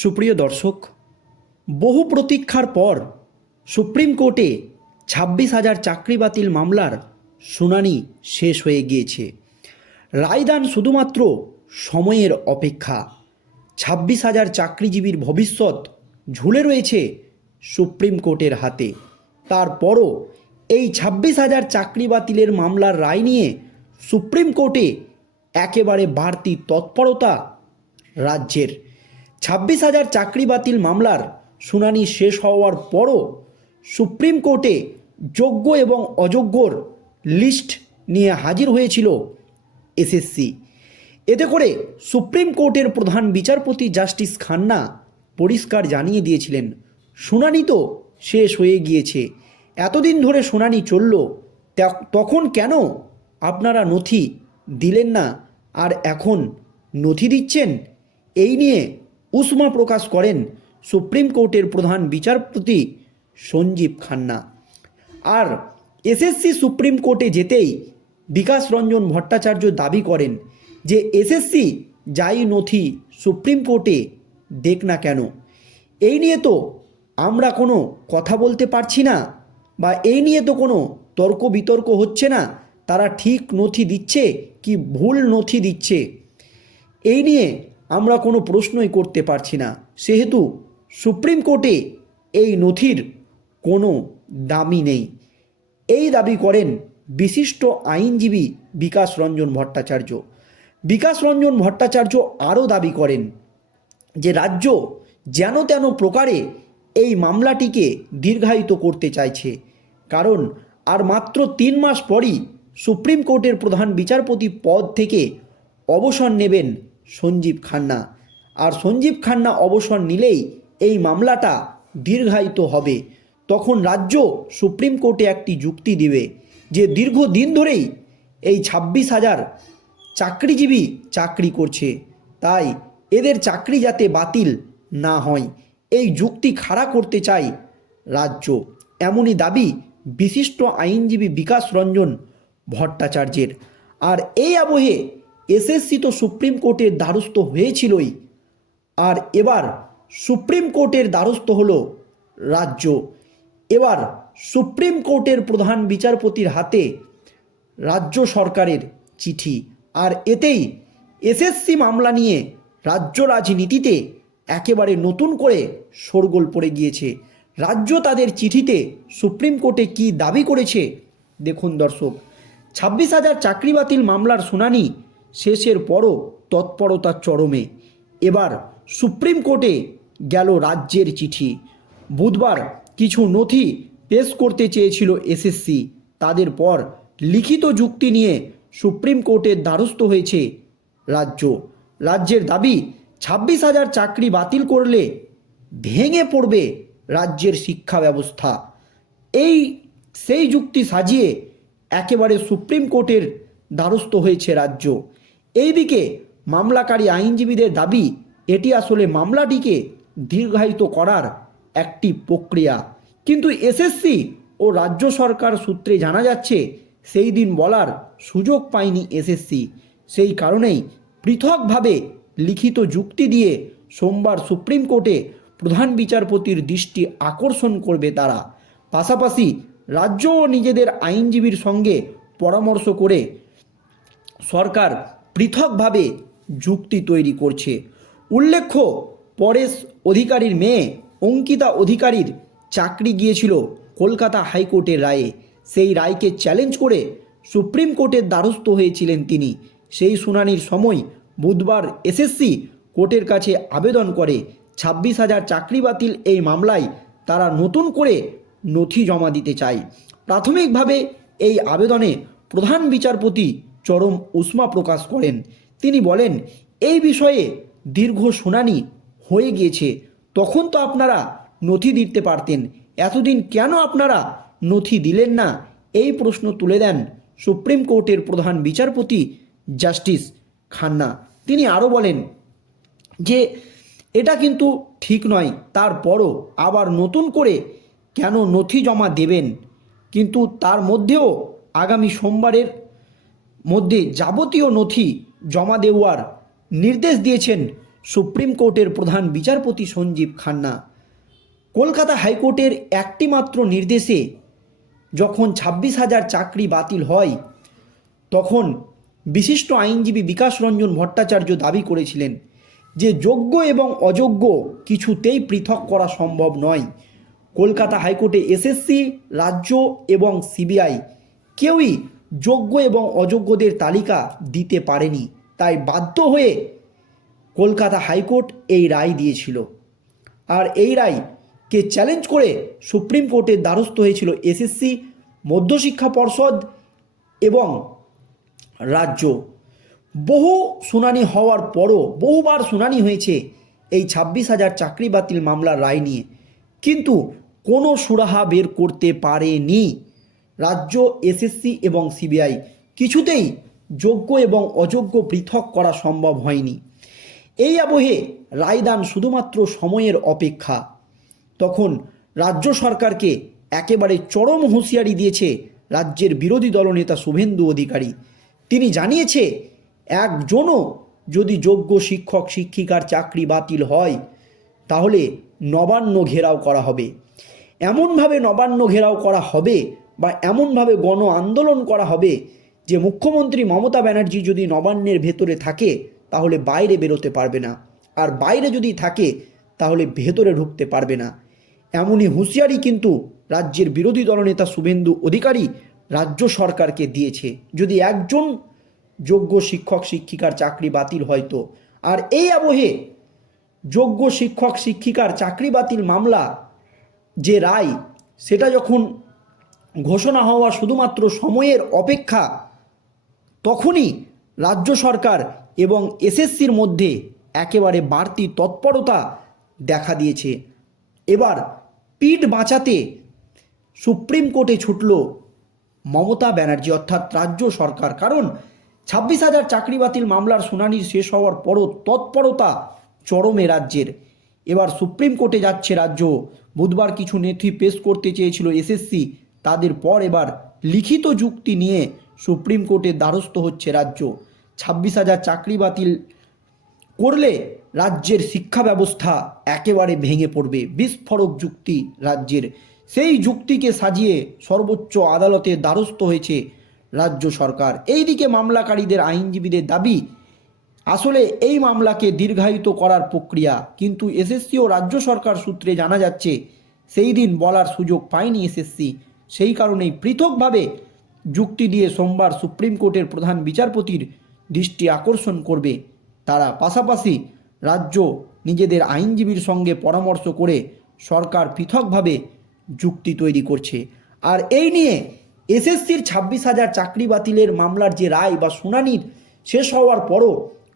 সুপ্রিয় দর্শক, বহু প্রতীক্ষার পর সুপ্রিম কোর্টে ছাব্বিশ হাজার চাকরি বাতিল মামলার শুনানি শেষ হয়ে গিয়েছে। রায়দান শুধুমাত্র সময়ের অপেক্ষা। ছাব্বিশ হাজার চাকরিজীবীর ভবিষ্যৎ ঝুলে রয়েছে সুপ্রিম কোর্টের হাতে। তারপরও এই ছাব্বিশ হাজার চাকরি বাতিলের মামলার রায় নিয়ে সুপ্রিম কোর্টে একেবারে বাড়তি তৎপরতা রাজ্যের ছাব্বিশ হাজার চাকরি বাতিল মামলার শুনানি শেষ হওয়ার পরও সুপ্রিম কোর্টে যোগ্য এবং অযোগ্যর লিস্ট নিয়ে হাজির হয়েছিল এসএসসি। এতে করে সুপ্রিম কোর্টের প্রধান বিচারপতি জাস্টিস খান্না পরিষ্কার জানিয়ে দিয়েছিলেন, শুনানি তো শেষ হয়ে গিয়েছে, এতদিন ধরে শুনানি চলল তখন কেন আপনারা নথি দিলেন না আর এখন নথি দিচ্ছেন? এই নিয়ে উষ্মা প্রকাশ করেন সুপ্রিম কোর্টের প্রধান বিচারপতি সঞ্জীব খান্না। আর এসএসসি সুপ্রিম কোর্টে যেতেই বিকাশ রঞ্জন ভট্টাচার্য দাবি করেন যে এসএসসি যাই নথি সুপ্রিম কোর্টে দেখ না কেন। এই নিয়ে তো আমরা কোনো কথা বলতে পারছি না বা এই নিয়ে তো কোনো তর্ক বিতর্ক হচ্ছে না, তারা ঠিক নথি দিচ্ছে কি ভুল নথি দিচ্ছে। এই নিয়ে আমরা কোনো প্রশ্নই করতে পারছি না। সেহেতু সুপ্রিম কোর্টে এই নথির কোনো দামি নেই। এই দাবি করেন বিশিষ্ট আইনজীবী বিকাশ রঞ্জন ভট্টাচার্য। বিকাশ রঞ্জন ভট্টাচার্য আরও দাবি করেন যে রাজ্য যেন তেন প্রকারে এই মামলাটিকে দীর্ঘায়িত করতে চাইছে। কারণ আর মাত্র তিন মাস পরই সুপ্রিম কোর্টের প্রধান বিচারপতি পদ থেকে অবসর নেবেন সঞ্জীব খান্না। আর সঞ্জীব খান্না অবসর নিলেই এই মামলাটা দীর্ঘায়িত হবে। তখন রাজ্য সুপ্রিম কোর্টে একটি যুক্তি দিবে যে দীর্ঘদিন ধরেই এই ছাব্বিশ হাজার চাকরিজীবী চাকরি করছে। তাই এদের চাকরি যাতে বাতিল না হয়, এই যুক্তি খাড়া করতে চায় রাজ্য। এমনই দাবি বিশিষ্ট আইনজীবী বিকাশ রঞ্জন ভট্টাচার্যের। আর এই আবহে এসএসসি তো সুপ্রিম কোর্টের দ্বারস্থ হয়েছিলই। আর এবার সুপ্রিম কোর্টের দ্বারস্থ হলো রাজ্য। এবার সুপ্রিম কোর্টের প্রধান বিচারপতির হাতে রাজ্য সরকারের চিঠি। আর এতেই এসএসসি মামলা নিয়ে রাজ্য রাজনীতিতে একেবারে নতুন করে শোরগোল পড়ে গিয়েছে। রাজ্য তাদের চিঠিতে সুপ্রিম কোর্টে কি দাবি করেছে, দেখুন দর্শক। ছাব্বিশ হাজার চাকরি বাতিল মামলার শুনানি শেষের পরও তৎপরতার চরমে। এবার সুপ্রিম কোর্টে গেল রাজ্যের চিঠি। বুধবার কিছু নথি পেশ করতে চেয়েছিল এসএসসি। তাদের পর লিখিত যুক্তি নিয়ে সুপ্রিম কোর্টের দ্বারস্থ হয়েছে রাজ্য। রাজ্যের দাবি, ছাব্বিশ হাজার চাকরি বাতিল করলে ভেঙে পড়বে রাজ্যের শিক্ষা ব্যবস্থা। এই, সেই যুক্তি সাজিয়ে একেবারে সুপ্রিম কোর্টের দ্বারস্থ হয়েছে রাজ্য। এইদিকে মামলাকারী আইনজীবীদের দাবি, এটি আসলে মামলাটিকে দীর্ঘায়িত করার একটি প্রক্রিয়া। কিন্তু এসএসসি ও রাজ্য সরকার সূত্রে জানা যাচ্ছে, সেই দিন বলার সুযোগ পায়নি এসএসসি। সেই কারণেই পৃথকভাবে লিখিত যুক্তি দিয়ে সোমবার সুপ্রিম কোর্টে প্রধান বিচারপতির দৃষ্টি আকর্ষণ করবে তারা। পাশাপাশি রাজ্যও নিজেদের আইনজীবীর সঙ্গে পরামর্শ করে সরকার পৃথকভাবে যুক্তি তৈরি করছে। উল্লেখ্য, পরেশ অধিকারীর মেয়ে অঙ্কিতা অধিকারীর চাকরি গিয়েছিল কলকাতা হাইকোর্টের রায়ে। সেই রায়কে চ্যালেঞ্জ করে সুপ্রিম কোর্টের দ্বারস্থ হয়েছিলেন তিনি। সেই শুনানির সময় বুধবার এসএসসি কোর্টের কাছে আবেদন করে, ছাব্বিশ হাজার চাকরি বাতিল এই মামলায় তারা নতুন করে নথি জমা দিতে চায়। প্রাথমিকভাবে এই আবেদনে প্রধান বিচারপতি চরম উষ্মা প্রকাশ করেন। তিনি বলেন, এই বিষয়ে দীর্ঘ শুনানি হয়ে গিয়েছে। তখন তো আপনারা নথি দিতে পারতেন। এতদিন কেন আপনারা নথি দিলেন না? এই প্রশ্ন তুলে দেন সুপ্রিম কোর্টের প্রধান বিচারপতি জাস্টিস খান্না। তিনি আরও বলেন যে, এটা কিন্তু ঠিক নয়। তারপরও আবার নতুন করে কেন নথি জমা দেবেন? কিন্তু তার মধ্যেও আগামী সোমবারের মধ্যে যাবতীয় নথি জমা দেওয়ার নির্দেশ দিয়েছেন সুপ্রিম কোর্টের প্রধান বিচারপতি সঞ্জীব খান্না। কলকাতা হাইকোর্টের একটি মাত্র নির্দেশে যখন ছাব্বিশ হাজার চাকরি বাতিল হয়, তখন বিশিষ্ট আইনজীবী বিকাশ রঞ্জন ভট্টাচার্য দাবি করেছিলেন যে যোগ্য এবং অযোগ্য কিছুতেই পৃথক করা সম্ভব নয়। কলকাতা হাইকোর্টে এসএসসি, রাজ্য এবং সিবিআই কেউই যোগ্য এবং অযোগ্যদের তালিকা দিতে পারেনি। তাই বাধ্য হয়ে কলকাতা হাইকোর্ট এই রায় দিয়েছিল। আর এই রায়কে চ্যালেঞ্জ করে সুপ্রিম কোর্টের দ্বারস্থ হয়েছিল এসএসসি, মধ্যশিক্ষা পর্ষদ এবং রাজ্য। বহু শুনানি হওয়ার পরও বহুবার শুনানি হয়েছে এই ছাব্বিশ হাজার চাকরি বাতিল মামলার রায় নিয়ে। কিন্তু কোনো সুরাহা বের করতে পারেনি। রাজ্য এসএসসি এবং সিবিআই কিছুতেই যোগ্য এবং অযোগ্য পৃথক করা সম্ভব হয়নি। এই আবহে রায়দান শুধুমাত্র সময়ের অপেক্ষা। তখন রাজ্য সরকারকে একেবারে চরম হুঁশিয়ারি দিয়েছে রাজ্যের বিরোধী দলনেতা শুভেন্দু অধিকারী। তিনি জানিয়েছে, একজনও যদি যোগ্য শিক্ষক, শিক্ষিকার চাকরি বাতিল হয়, তাহলে নবান্ন ঘেরাও করা হবে। এমনভাবে নবান্ন ঘেরাও করা হবে বা এমনভাবে গণ আন্দোলন করা হবে যে মুখ্যমন্ত্রী মমতা ব্যানার্জি যদি নবান্নের ভেতরে থাকে, তাহলে বাইরে বেরোতে পারবে না। আর বাইরে যদি থাকে, তাহলে ভেতরে ঢুকতে পারবে না। এমনই হুঁশিয়ারি কিন্তু রাজ্যের বিরোধী দলনেতা শুভেন্দু অধিকারী রাজ্য সরকারকে দিয়েছে। যদি একজন যোগ্য শিক্ষক শিক্ষিকার চাকরি বাতিল হয়তো আর এই আবহে যোগ্য শিক্ষক শিক্ষিকার চাকরি বাতিল মামলা যে রায়, সেটা যখন ঘোষণা হওয়া শুধুমাত্র সময়ের অপেক্ষা, তখনই রাজ্য সরকার এবং এসএসসির মধ্যে একেবারে বাড়তি তৎপরতা দেখা দিয়েছে। এবার পিঠ বাঁচাতে সুপ্রিম কোর্টে ছুটল মমতা ব্যানার্জি, অর্থাৎ রাজ্য সরকার। কারণ ছাব্বিশ হাজার চাকরি বাতিল মামলার শুনানি শেষ হওয়ার পরও তৎপরতা চরমে রাজ্যের। এবার সুপ্রিম কোর্টে যাচ্ছে রাজ্য। বুধবার কিছু নেত্রী পেশ করতে চেয়েছিল এসএসসি তাদের পর এবার লিখিত যুক্তি নিয়ে সুপ্রিম কোর্টের দ্বারস্থ হচ্ছে রাজ্য। ছাব্বিশ হাজার চাকরি বাতিল করলে রাজ্যের শিক্ষা ব্যবস্থা একেবারে ভেঙে পড়বে। বিস্ফোরক যুক্তি রাজ্যের। সেই যুক্তিকে সাজিয়ে সর্বোচ্চ আদালতে দ্বারস্থ হয়েছে রাজ্য সরকার। এইদিকে মামলাকারীদের আইনজীবীদের দাবি, আসলে এই মামলাকে দীর্ঘায়িত করার প্রক্রিয়া, কিন্তু এসএসসি ও রাজ্য সরকার সূত্রে জানা যাচ্ছে, সেই দিন বলার সুযোগ পায়নি এসএসসি। সেই কারণেই পৃথকভাবে যুক্তি দিয়ে সোমবার সুপ্রিম কোর্টের প্রধান বিচারপতির দৃষ্টি আকর্ষণ করবে তারা। পাশাপাশি রাজ্য নিজেদের আইনজীবীর সঙ্গে পরামর্শ করে সরকার পৃথকভাবে যুক্তি তৈরি করছে। আর এই নিয়ে এসএসসির ছাব্বিশ হাজার চাকরি বাতিলের মামলার যে রায় বা শুনানির শেষ হওয়ার পরও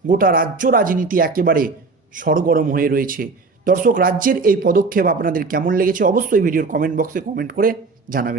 গোটা রাজ্য রাজনীতি একেবারে সরগরম হয়ে রয়েছে। দর্শক, রাজ্যের এই পদক্ষেপ আপনাদের কেমন লেগেছে অবশ্যই ভিডিওর কমেন্ট বক্সে কমেন্ট করে জানাবেন।